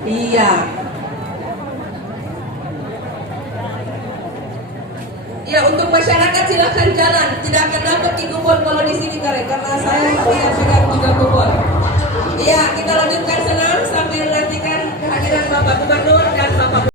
Iya. Ya, untuk masyarakat silakan jalan. Tidak akan dapat di kupon kalau di sini karena saya pegang juga kupon. Iya, kita lanjutkan senang sambil nantikan kehadiran Bapak Gubernur dan Bapak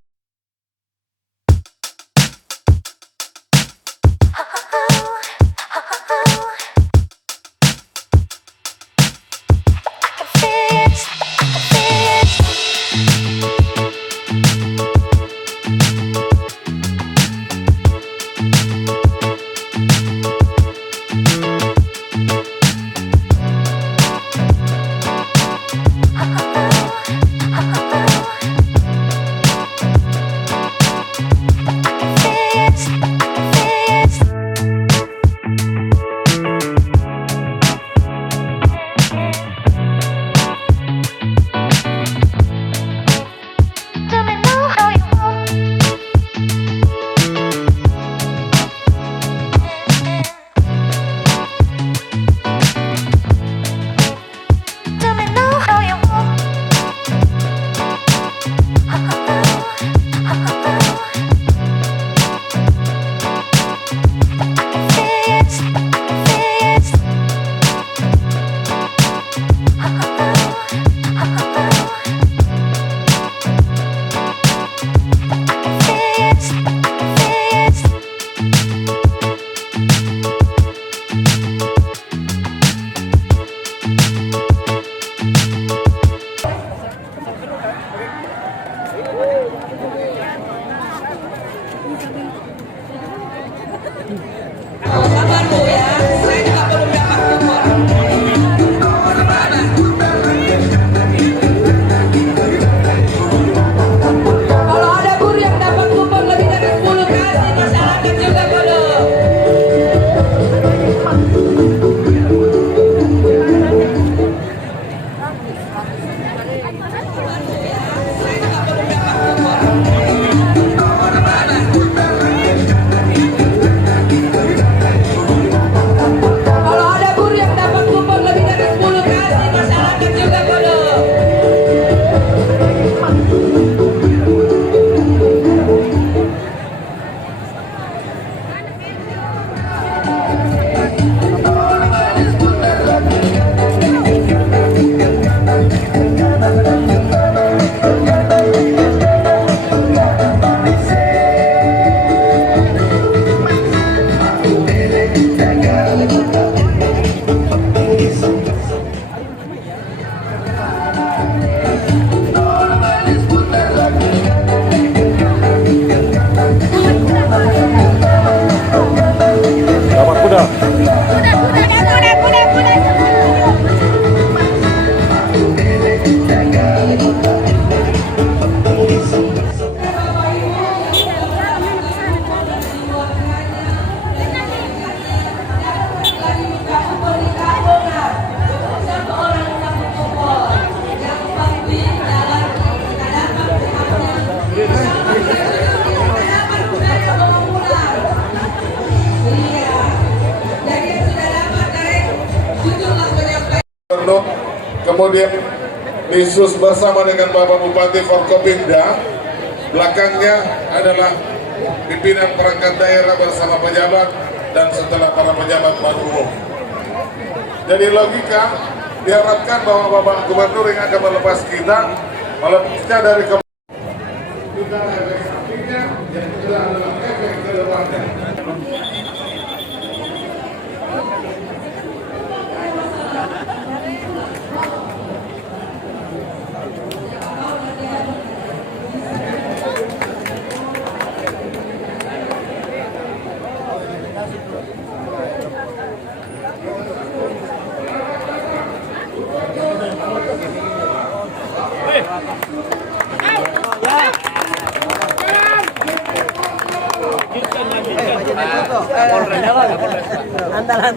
sabar Bu ya, saya juga belum dapat kupon. Kalau ada guru yang dapat kupon lebih dari 10 kasih masyarakat juga boleh. Kalau ada guru yang dapat kupon lebih dari 10 kasih masyarakat juga boleh. Dapat kuda. Kemudian Disus bersama dengan Bapak Bupati Forkopimda. Belakangnya adalah pimpinan perangkat daerah bersama pejabat dan setelah para pejabat umum. Jadi logika diharapkan bahwa Bapak Gubernur yang akan melepas kita dari kita efek sampingnya yang kedua adalah efek ke depannya. Andalan.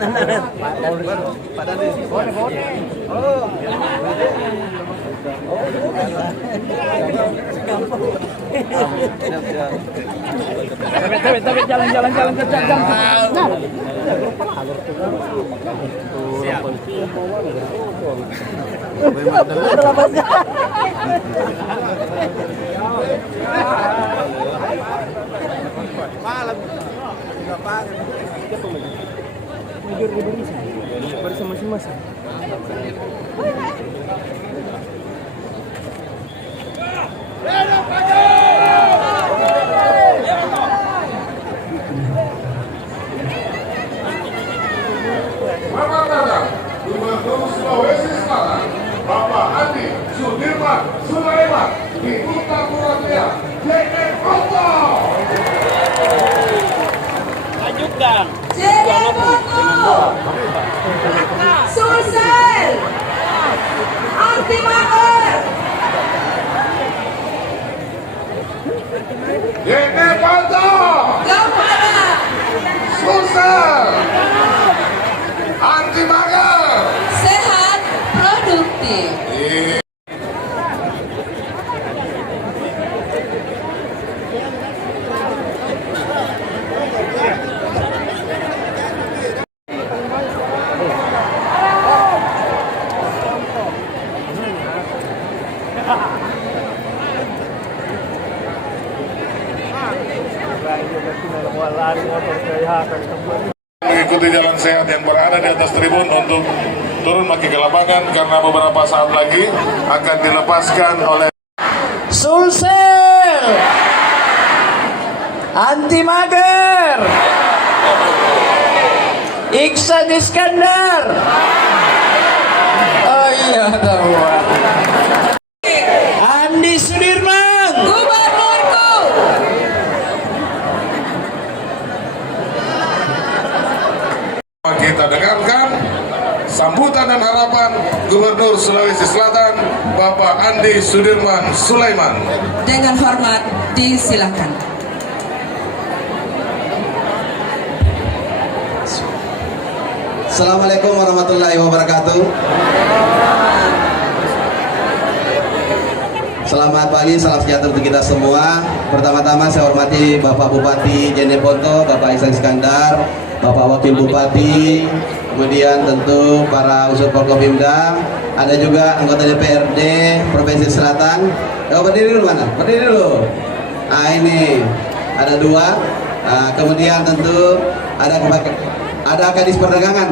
Tapi jalan. Siap. tidur di barisan. Barisan masing-masing. Selamat datang Gubernur Sulawesi Selatan Bapak Andi Sudirman Sulaiman di Kota Surabaya Jeneponto. Lanjutkan. Jeneponto, Sulsel, Antimaker, Jeneponto, Gambara, Sulsel, Antimaker. sehat, produktif. Mengikuti jalan sehat yang berada di atas tribun untuk turun lagi ke lapangan karena beberapa saat lagi akan dilepaskan oleh Sulsel, Antimaker, Iksan Iskandar. Oh iya tahu. Andi Sudirman. Gubernurku, kita dengarkan sambutan dan harapan Gubernur Sulawesi Selatan Bapak Andi Sudirman Sulaiman. dengan hormat disilakan. Assalamualaikum warahmatullahi wabarakatuh. Selamat pagi, salam sejahtera untuk kita semua. Pertama-tama saya hormati Bapak Bupati Jeneponto, Bapak Iksan Iskandar, Bapak Wakil Bupati, kemudian tentu para unsur Forkopimda, ada juga anggota DPRD Provinsi Selatan. Berdiri dulu mana? Berdiri dulu. Nah ini ada dua. Nah, kemudian tentu ada Kadis Perdagangan,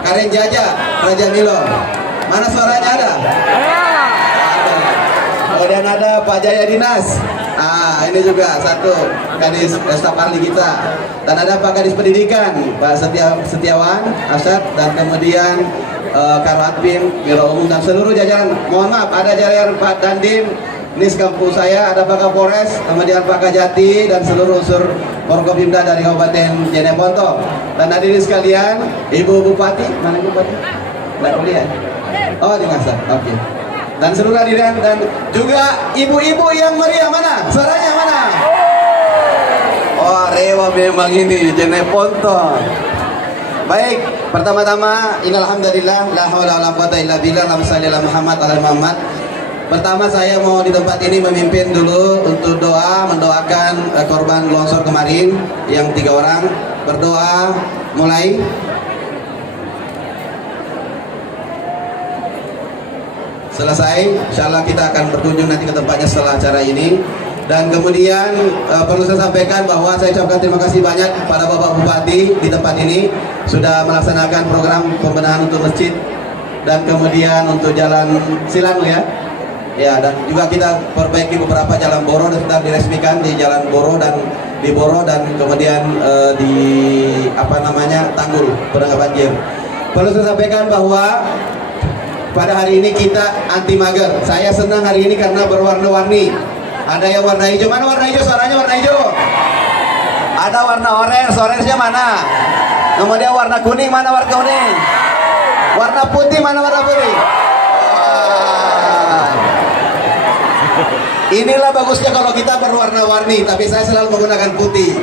Karen Jaja, Raja Milo. Mana suaranya ada? Kemudian ada Pak Jaya Dinas. Ini juga satu Kadis staf ahli kita. Dan ada Pak Kadis Pendidikan, Pak Setiawan Asad, dan kemudian Karwatpim, Biro Umum dan seluruh jajaran. Mohon maaf, ada jajaran Pak Dandim, Nis kampus saya, ada Pak Kapolres, kemudian Pak Kajati dan seluruh unsur Forkopimda dari Kabupaten Jeneponto. Dan hadirin sekalian, Ibu Bupati, mana Ibu Bupati? Nggak kuliah. Oh di Makassar, oke. Dan seluruh hadirin dan juga ibu-ibu yang meriah, mana? Suaranya mana? Oh rewa memang ini Jeneponto. Baik, pertama-tama innalhamdulillah la haula wala quwata illa billah, Allahumma shalli ala Muhammad ala Muhammad. Pertama saya mau di tempat ini memimpin dulu untuk doa, mendoakan korban longsor kemarin yang 3 orang. Berdoa mulai. Selesai, insya Allah kita akan berkunjung nanti ke tempatnya setelah acara ini. Dan kemudian perlu saya sampaikan bahwa saya ucapkan terima kasih banyak kepada Bapak Bupati di tempat ini sudah melaksanakan program pembenahan untuk masjid dan kemudian untuk jalan Silanu ya. Ya, dan juga kita perbaiki beberapa jalan boro dan sudah diresmikan di jalan boro dan di boro dan kemudian di Tanggul penanggulangan banjir. Perlu saya sampaikan bahwa pada hari ini kita anti mager. Saya senang hari ini karena berwarna-warni. Ada yang warna hijau, mana warna hijau? Suaranya warna hijau. Ada warna orange, orange-nya mana? Kemudian warna kuning, mana warna kuning? Warna putih, mana warna putih? Inilah bagusnya kalau kita berwarna-warni, tapi saya selalu menggunakan putih.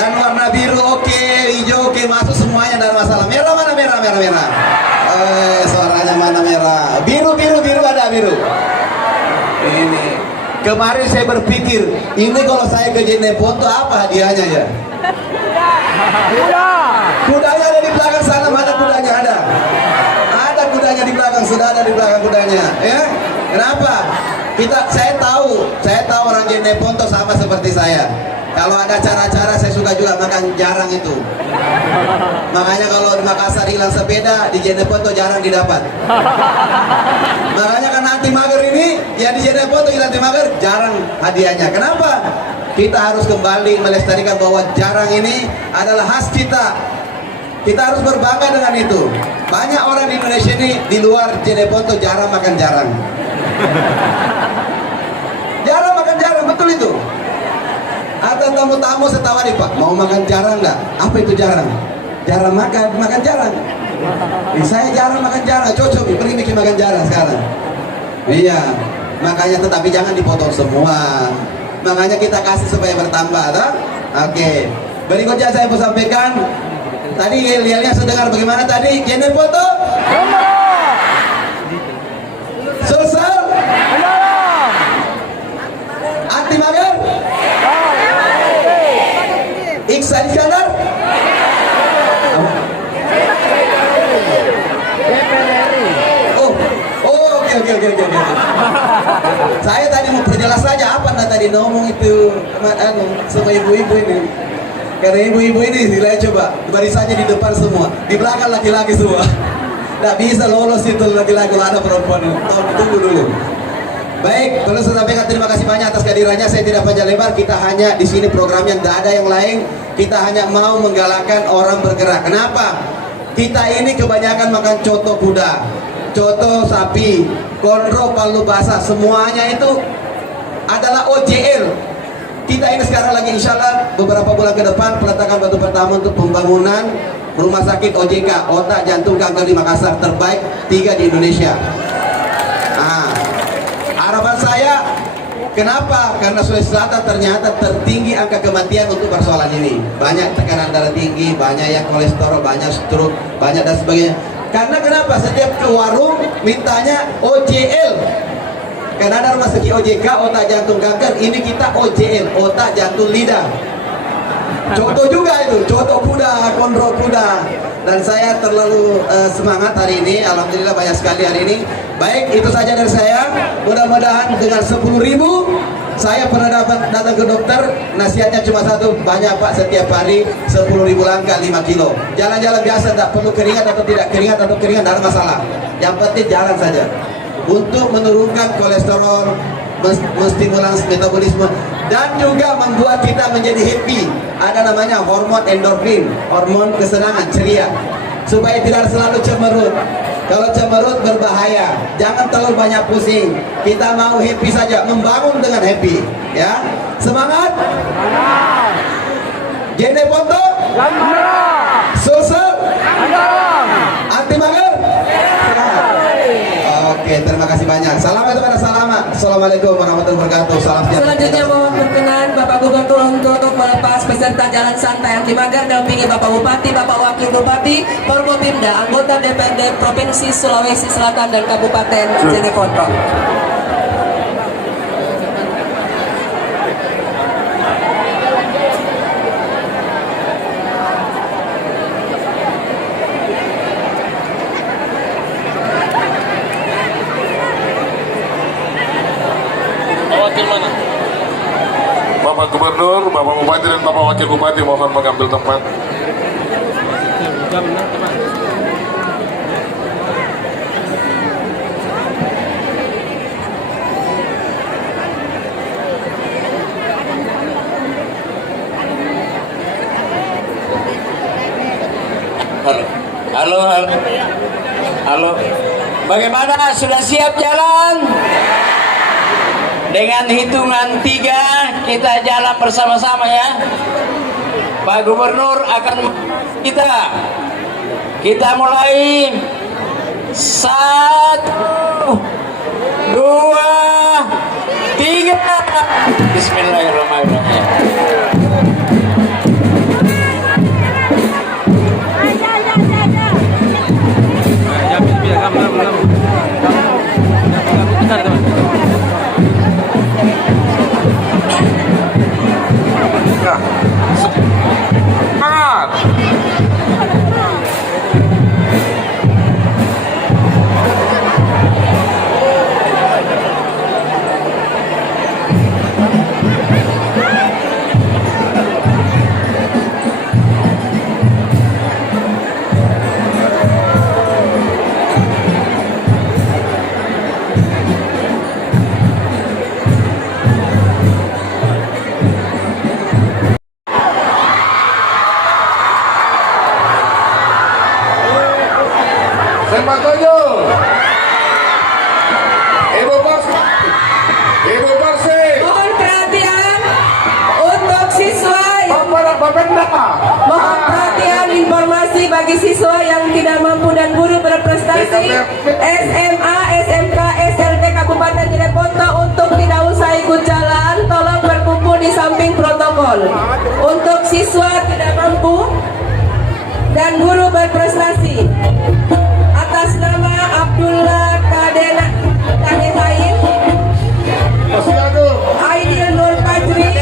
Dan warna biru oke, hijau oke, masuk semuanya, tidak ada masalah. Merah mana? Merah. Suaranya mana merah? Biru ada biru. Ini. Kemarin saya berpikir, ini kalau saya ke Jeneponto apa hadiahnya ya? Kudanya ada di belakang sana, mana kudanya ada? Ada kudanya di belakang, sudah ada di belakang kudanya. Ya, kenapa? Saya tahu orang Jeneponto sama seperti saya. Kalau ada cara-cara saya suka juga makan jarang itu. Makanya kalau di Makassar hilang sepeda, di Jeneponto jarang didapat. Makanya kan anti mager ini, ya di Jeneponto hilang anti mager, jarang hadiahnya. Kenapa? Kita harus kembali melestarikan bahwa jarang ini adalah khas kita. Kita harus berbangga dengan itu. Banyak orang di Indonesia ini di luar Jeneponto jarang makan jarang. Jarang makan jarang, betul itu. Ada tamu-tamu setawari, Pak, mau makan jarang nggak? Apa itu jarang? Jarang makan jarang. Saya jarang makan jarang, cocok pergi bikin makan jarang sekarang. Iya, makanya tetapi jangan dipotong semua. Makanya kita kasih supaya bertambah, toh? Oke. Berikutnya saya mau sampaikan. Tadi lihatnya sedengar bagaimana tadi? Kene foto? Sulsel? Anti mager? Iksan Iskandar? Oke. Saya tadi mau perjelas saja apa tadi ngomong itu sama ibu-ibu ini. Karena ibu-ibu ini saya coba barisannya di depan semua, di belakang laki-laki semua. Nggak bisa lolos itu laki-laki kalau ada perempuan. Tunggu dulu. Baik, perlu saya sampaikan terima kasih banyak atas kehadirannya. Saya tidak panjang lebar. Kita hanya di sini programnya tidak ada yang lain. Kita hanya mau menggalakkan orang bergerak. Kenapa? Kita ini kebanyakan makan coto kuda, coto sapi, konro, palu basah, semuanya itu adalah OJL. Kita ini sekarang lagi insya Allah beberapa bulan ke depan peletakan batu pertama untuk pembangunan rumah sakit OJK, otak jantung kanker di Makassar, terbaik 3 di Indonesia. Nah, harapan saya, kenapa? Karena Sulawesi Selatan ternyata tertinggi angka kematian untuk persoalan ini. Banyak tekanan darah tinggi, banyak yang kolesterol, banyak stroke, banyak dan sebagainya. Karena kenapa? Setiap ke warung mintanya OJL. Karena ada rumah sakit OJK, otak jantung kanker, ini kita OJL, otak jantung lidah. Contoh juga itu, contoh kuda, kontrol kuda. Dan saya terlalu semangat hari ini, alhamdulillah banyak sekali hari ini. Baik, itu saja dari saya. Mudah-mudahan dengan 10.000 saya pernah datang ke dokter, nasihatnya cuma satu, banyak Pak, setiap hari 10.000 langkah 5 kilo. Jalan-jalan biasa, tidak perlu keringat atau tidak keringat atau keringat, tidak ada masalah. Yang penting jalan saja. Untuk menurunkan kolesterol, menstimulans metabolisme, dan juga membuat kita menjadi happy. Ada namanya hormon endorfin, hormon kesenangan, ceria, supaya tidak selalu cemerut. Kalau cemerut berbahaya, jangan terlalu banyak pusing. Kita mau happy saja, membangun dengan happy, ya. Semangat. Jeneponto, Sulsel, anti mager. Oke, terima kasih banyak. Assalamualaikum warahmatullahi wabarakatuh. Salam sejahtera. Selanjutnya mohon berkenan Bapak Gubernur untuk melepas peserta jalan santai anti mager dampingi Bapak Bupati, Bapak Wakil Bupati, Forkopimda, anggota DPRD Provinsi Sulawesi Selatan dan Kabupaten Jeneponto. Bapak Gubernur, Bapak Bupati dan Bapak Wakil Bupati mohon mengambil tempat. Halo. Bagaimana? Sudah siap jalan? Dengan hitungan 3 kita jalan bersama-sama ya. Pak Gubernur akan kita mulai 1, 2, 3. Bismillahirrahmanirrahim. bagi siswa yang tidak mampu dan guru berprestasi SMA, SMK, SLT Kabupaten Jeneponto untuk tidak usah ikut jalan, tolong berkumpul di samping protokol. Untuk siswa tidak mampu dan guru berprestasi, atas nama Abdullah Kadehain, Aidil Nur Fajri,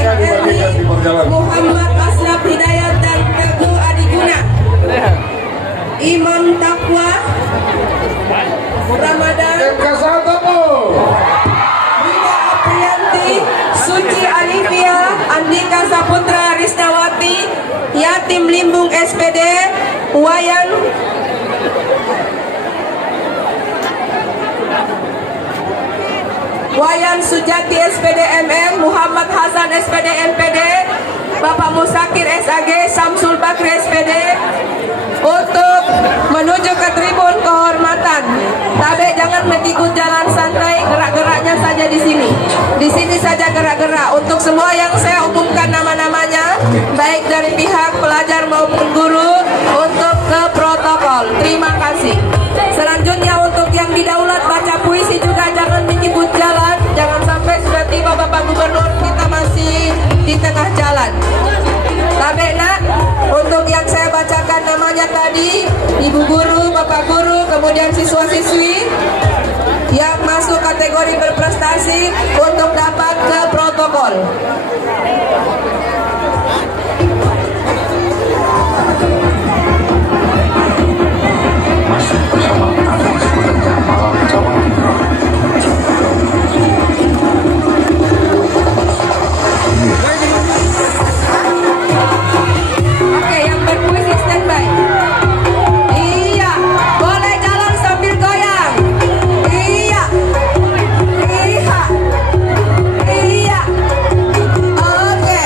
Muhammad Asraf Hidayat dan Teguh Adiguna, Imam Takwa Ramadan, Rida Aprianti, Suci Alivia, Andika Saputra Risnawati, Yatim Limbung SPD, Wayan Sujati SPD MM, Muhammad Hasan SPD MPD, Bapak Musakir SAG, Samsul Bakri SPD, untuk menuju ke tribun kehormatan. Tabe jangan ikut jalan santai, gerak-geraknya saja di sini. Di sini saja gerak-gerak. Untuk semua yang saya umumkan nama-namanya, baik dari pihak pelajar maupun guru, untuk ke protokol. Terima kasih. Selanjutnya untuk yang didaulat baca puisi juga jangan menyebut jalan. Jangan sampai sudah tiba Bapak Gubernur kita masih di tengah jalan. Tabe nak, untuk yang saya bacakan namanya tadi, Ibu Guru, Bapak Guru, kemudian siswa-siswi yang masuk kategori berprestasi untuk dapat ke protokol. Oke, yang berpuisi standby. Iya, boleh jalan sambil goyang. Iya, iya, iya. Oke.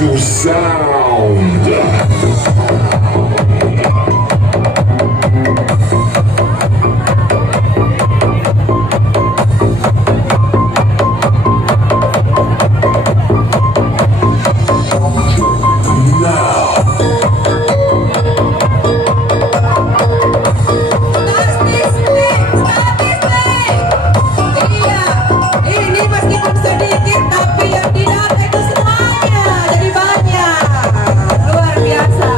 to sound. Iya, ini meskipun sedikit tapi yang didapat itu semuanya jadi banyak, luar biasa.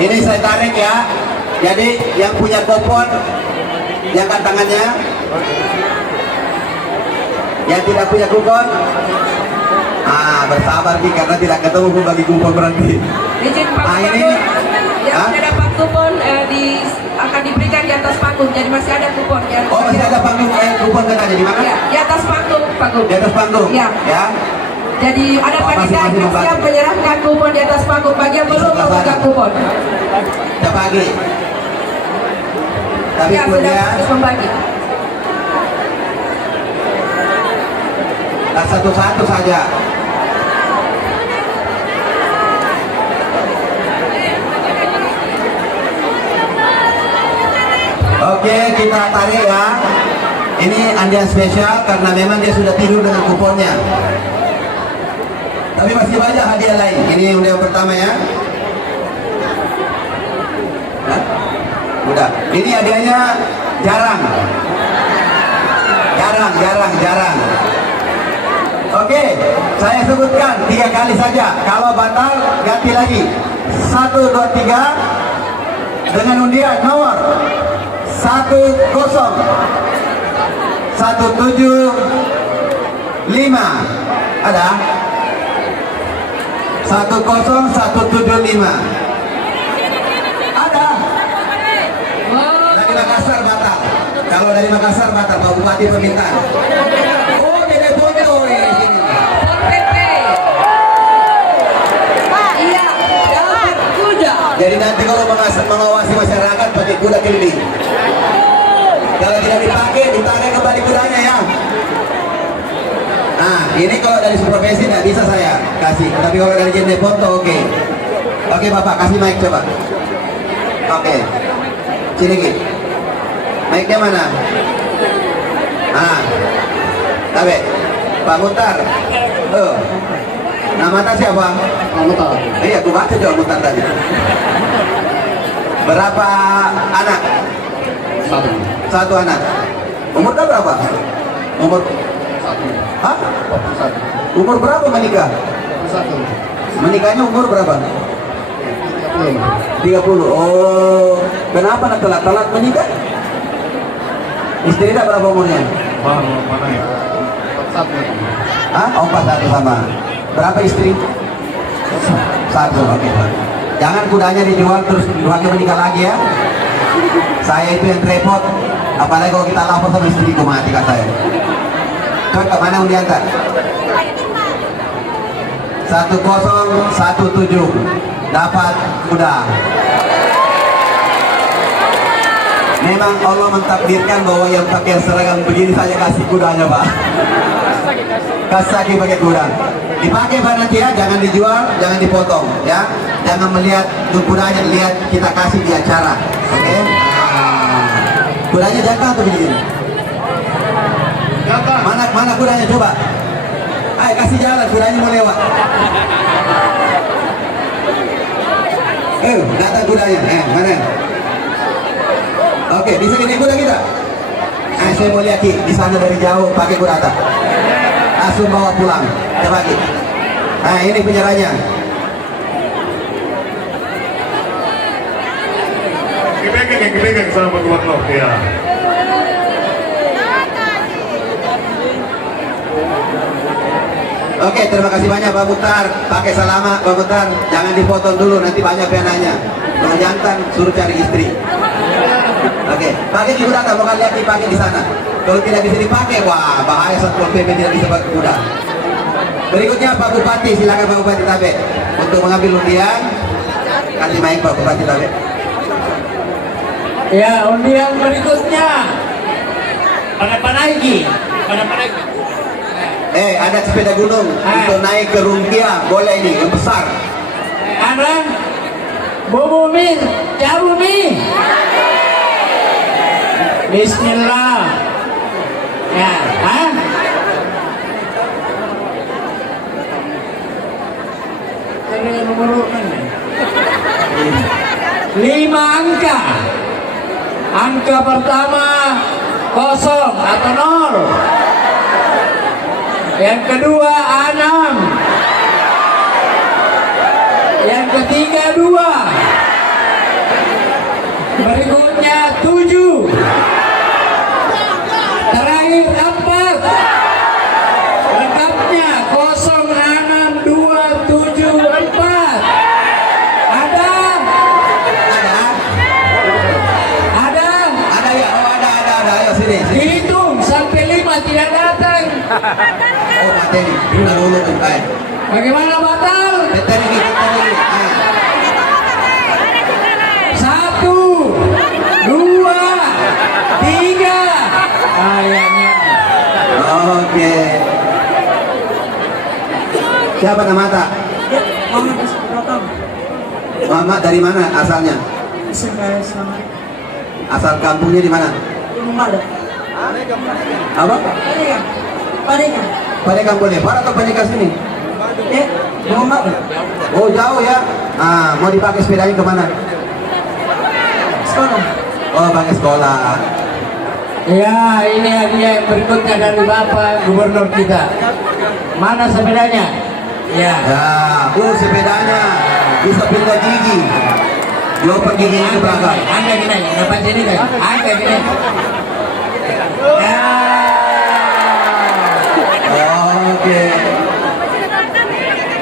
Ini saya tarik ya. Jadi yang punya kupon, angkat tangannya. Yang tidak punya kupon, bersabar nih karena tidak ketemu pun bagi kupon berarti. Izin Pak ini yang sudah dapat kupon akan diberikan di atas panggung. Jadi masih ada kupon ya. Oh, masih ada panggung kupon katanya di mana? Ya, di atas panggung, panggung. Di atas panggung. Ya. Ya. Jadi ada panitia yang siap menyerahkan kupon di atas panggung. Bagi yang belum membuka kupon. Sudah pagi. Tapi Ya, sudah kemudian membagi. satu-satu saja. Oke, kita tarik ya. Ini andian spesial karena memang dia sudah tidur dengan kuponnya. Tapi masih banyak hadiah lain. Ini undian pertama ya. Hah? Udah. Ini hadiahnya jarang. Jarang. Oke, saya sebutkan 3 kali saja. Kalau batal, ganti lagi. 1, 2, 3 dengan undian nomor 10175. Ada? 10175. Ada? Dari Makassar batal. Kalau dari Makassar batal, Pak Bupati permintaan. Oh, beda foto ini. PP. Iya, dapat kuda. Jadi nanti kalau mengawasi masyarakat pakai kuda keliling. Kalau tidak dipakai, ditarik kembali kudanya ya. Nah, ini kalau dari profesi tidak bisa saya kasih. Tapi kalau dari jenis foto oke. Oke Bapak, kasih mic coba. Oke. Sini Ki. Mic-nya mana? Tabe. Pak Mutar. Nama atas siapa? Pak Mutar. Iya, aku baca juga Mutar tadi. Berapa anak? Satu anak. Umur berapa? Umur Hah? Umur berapa menikah? Menikahnya umur berapa? 30. Oh, kenapa nak telat menikah? Istri tak berapa umurnya? Mana ya? Hah? Oh, 41 sama. Berapa istri? 1. Oke. Jangan kudanya dijual terus dipakai menikah lagi ya. Saya itu yang repot. Apalagi kalau kita lapor sama istriku, mati kata saya. Coba mana undian tak? 1017 dapat kuda. Memang Allah mentakdirkan bahwa yang pakai seragam begini saja kasih kudanya Pak. Kasih lagi pakai kuda. Dipakai Pak nanti ya, jangan dijual, jangan dipotong ya. Jangan melihat kudanya, lihat kita kasih di acara. Oke? Kudanya jangan atau begini? Mana kudanya coba? Ayo kasih jalan, kudanya mau lewat. Datang kudanya. Mana? Oke, bisa gini kuda kita. Saya mau lihat Ki, di sana dari jauh pakai kuda tak? Langsung bawa pulang. Coba Ki. Ini penyerahnya. Dipegang sama Pak Gubernur ya. Oke, terima kasih banyak Pak Mutar. Pakai selamat Pak Mutar. Jangan dipotong dulu, nanti banyak yang nanya. Kalau jantan suruh cari istri. Oke, pakai di kuda, mau lihat dipakai di sana. Kalau tidak bisa dipakai, wah bahaya Satpol PP tidak bisa pakai kuda. Berikutnya Pak Bupati, silakan Pak Bupati Tabe untuk mengambil undian. Kasih mic Pak Bupati Tabe. Ya, undian berikutnya. Pada panaiki. Ada sepeda gunung untuk naik ke Rumpia, boleh ini yang besar. Ada Bu Bumi, ya Bumi. Bismillah. Ya, Ini nomor 5 angka. Angka pertama 0 atau 0. Yang kedua 6. Yang ketiga 2. Berikutnya 7. Terakhir 4. Lengkapnya 06274. Ada ya, ayo sini. dihitung sampai 5 tidak datang. Oh, materi. Dulu baik. Bagaimana batal? Materi ini. 1, 2, 3. Ayahnya. Oke. Siapa nama tak? Mama dari mana asalnya? Asal kampungnya di mana? Apa? Padekang boleh. Para atau Padekang sini? Oh jauh ya. Ah, mau dipakai sepedanya kemana? Sekolah. Oh pakai sekolah. Ya, ini hadiah yang berikutnya dari Bapak Gubernur kita. Mana sepedanya? Ya. Ya, sepedanya bisa pindah gigi. Dioper giginya ke belakang. Angkat gini, dapat sini kan? Angkat gini. Ya. Oke.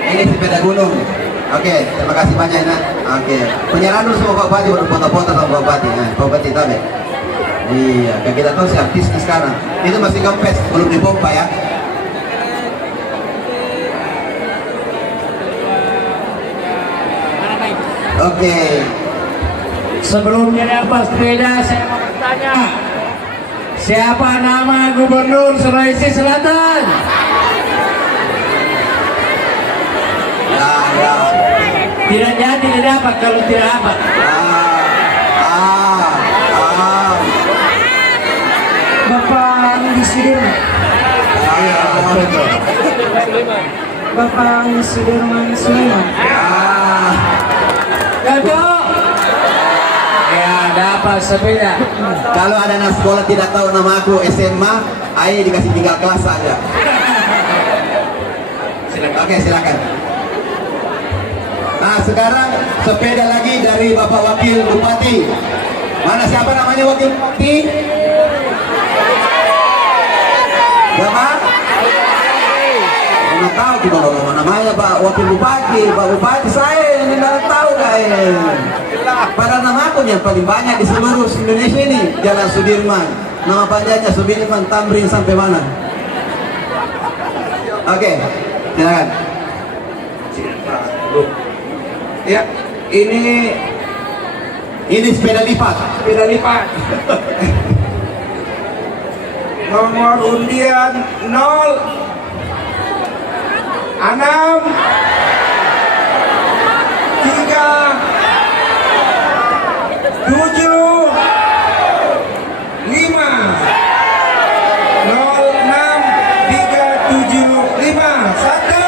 Ini sepeda gunung. Oke, terima kasih banyak nak. Oke, penyerahan dulu sama Pak Bupati, baru foto-foto sama Pak Bupati. Nah, Pak Bupati tahu ya? Iya, kan kita tahu si artis sekarang. Itu masih kempes, belum dipompa ya. Oke. Sebelumnya dapat sepeda, saya mau bertanya. Siapa nama Gubernur Sulawesi Selatan? Ya. Tidak jadi didapat kalau tidak dapat. Bapak Sudirman. Bapak Sudirman Sulaiman. Cocok. Ya, dapat sepeda. Kalau ada anak sekolah tidak tahu nama aku SMA, ayo dikasih 3 kelas saja. Oke, silakan. Nah, sekarang sepeda lagi dari Bapak Wakil Bupati. Mana siapa namanya Wakil Bupati? Siapa? Mana tahu kita nama namanya Pak Wakil Bupati. Pak Bupati saya yang tidak tahu guys. Pada nama aku yang paling banyak di seluruh Indonesia ini Jalan Sudirman. Nama panjangnya Sudirman Tamrin sampai mana? Oke, silakan. Ya, ini sepeda lipat. Sepeda lipat. Nomor undian 0 6 3 7 5 0 6 3 7 5 1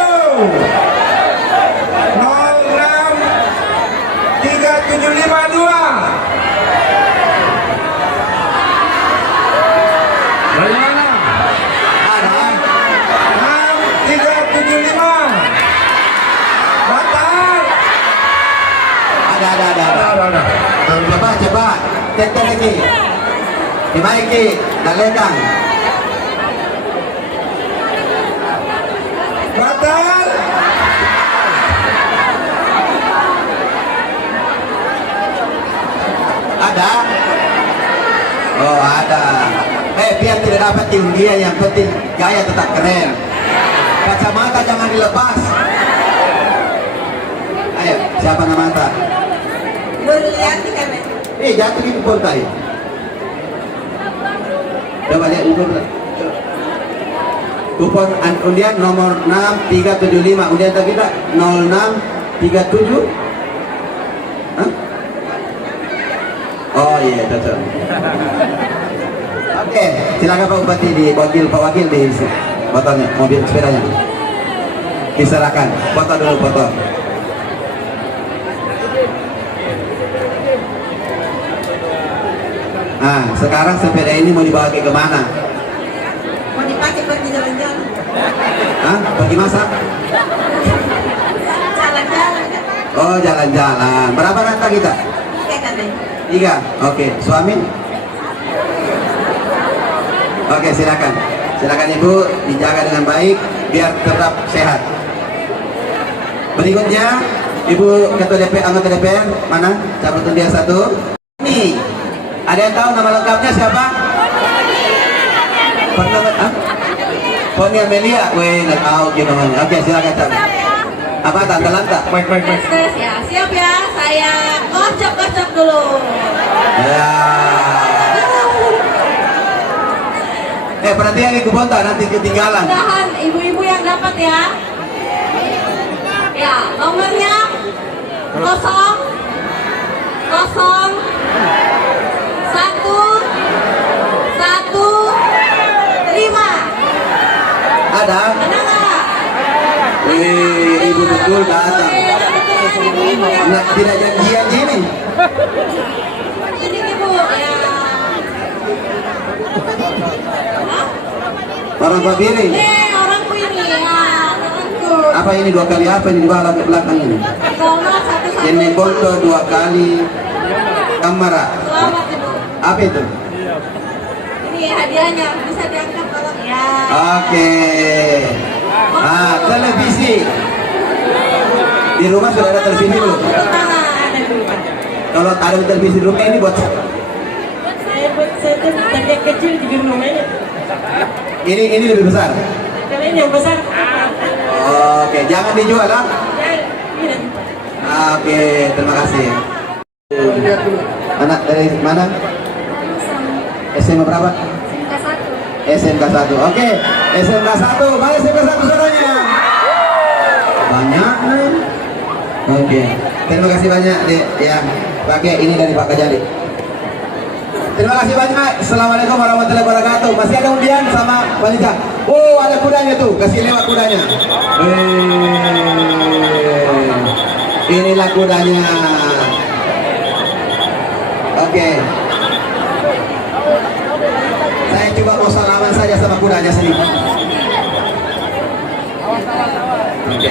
Ada. Coba, tenten lagi. Dimaiki, dalekan. batal. Ada? Oh ada. Biar tidak dapat undian, yang penting gaya tetap keren. Kacamata jangan dilepas. Ayo, siapa nama mata? Berlianti kan? Jatuh di kupon tadi. Coba lihat kupon undian nomor 6375. Undian kita 0637. Hah? Oh iya, cocok. Oke, silakan Pak Bupati di Pak Wakil di motornya, mobil sepedanya. Diserahkan. Foto dulu, foto. Nah, sekarang sepeda ini mau dibawa ke mana? Mau dipakai buat jalan-jalan. Hah? Pergi masak? Jalan-jalan. Oh, jalan-jalan. Berapa rata kita? Kayak katanya. 3. Oke, suami? Oke, silakan. Silakan Ibu, dijaga dengan baik biar tetap sehat. Berikutnya, Ibu Ketua DPR, anggota DPR, mana? Cabut undian 1. Nih, ada yang tahu nama lengkapnya siapa? Pernah? Poni Amelia? Weh, nggak tahu gitu namanya. Oke, silakan cabut. Apa tante lanta? Baik. Tes ya, siap ya. Saya kocok dulu. Ya. Perhatian nih kupon nanti ketinggalan. Mudahan ibu-ibu yang dapat ya. Ya, nomornya 0 0 1 1 5. Ada? Ada nggak? Wih, Ibu betul-betul datang. Nah, tidak janjian gini. Ini ibu ya. Orang Babiri. Orangku ini ya, orangku. Apa ini 2 kali apa ini di belakang ini? Selamat satu-satu. Ini foto 2 kali kamera. Selamat ibu. Apa itu? Ini hadiahnya bisa diangkat tolong ya. Oke. Ah, televisi. Di rumah sudah ada televisi belum? Kalau ada televisi di rumah ini buat Saya tuh tadi kecil di rumahnya. ini lebih besar. Kalau ini yang besar. Oke, jangan dijual ah. Oke, terima kasih. Anak dari mana? SMA berapa? SMK 1. Oke, SMK 1. Mana SMK 1 saudaranya? Banyak nih. Oke, terima kasih banyak Dek ya. Pakai ini dari Pak Kajali. Terima kasih banyak. Assalamualaikum warahmatullahi wabarakatuh. Masih ada undian sama wanita. Oh, ada kudanya tuh. Kasih lewat kudanya. Inilah kudanya. Oke. Saya coba mau salaman saja sama kudanya sedikit. Oke.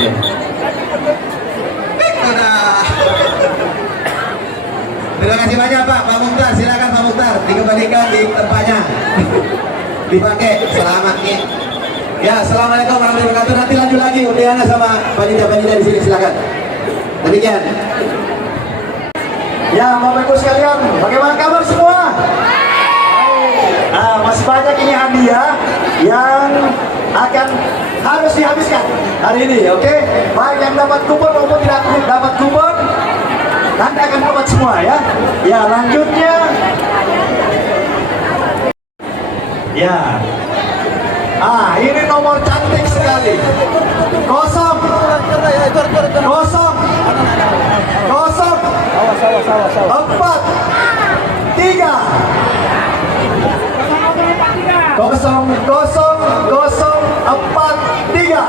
Kuda. Terima kasih banyak Pak Mukhtar. Silakan Pak Mukhtar dikembalikan di tempatnya. Dipakai. Selamat nih. Ya, assalamualaikum warahmatullahi wabarakatuh. Nanti lanjut lagi undiannya sama panitia-panitia di sini. Silakan. Demikian. Ya, Bapak Ibu sekalian, bagaimana kabar semua? Nah, masih banyak ini hadiah yang akan harus dihabiskan hari ini, oke? Baik yang dapat kupon maupun tidak dapat kupon, nanti akan dapat semua ya. Ya, lanjutnya. Ya. Ini nomor cantik sekali. 0043.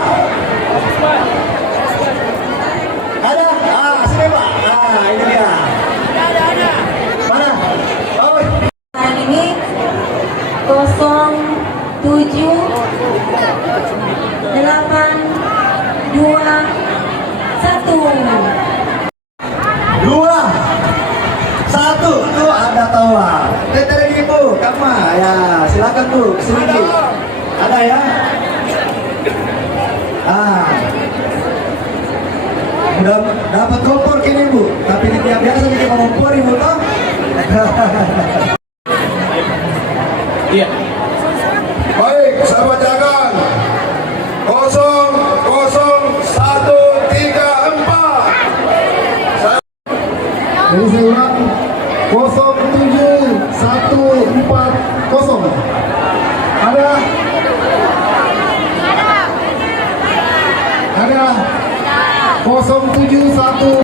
Ada? Sini Pak. Ini dia. Mana? Saat ini 0781. Tuh ada tawar. Dari ibu, kamu ya silakan Bu, kesini Bu. Ada ya? Udah dapat kompor kini Bu, tapi ini biasa bikin kompor Ibu toh. Iya. Baik, sahabat jagan. 00134. Jadi saya ulang 07140. Ada? Ada. 071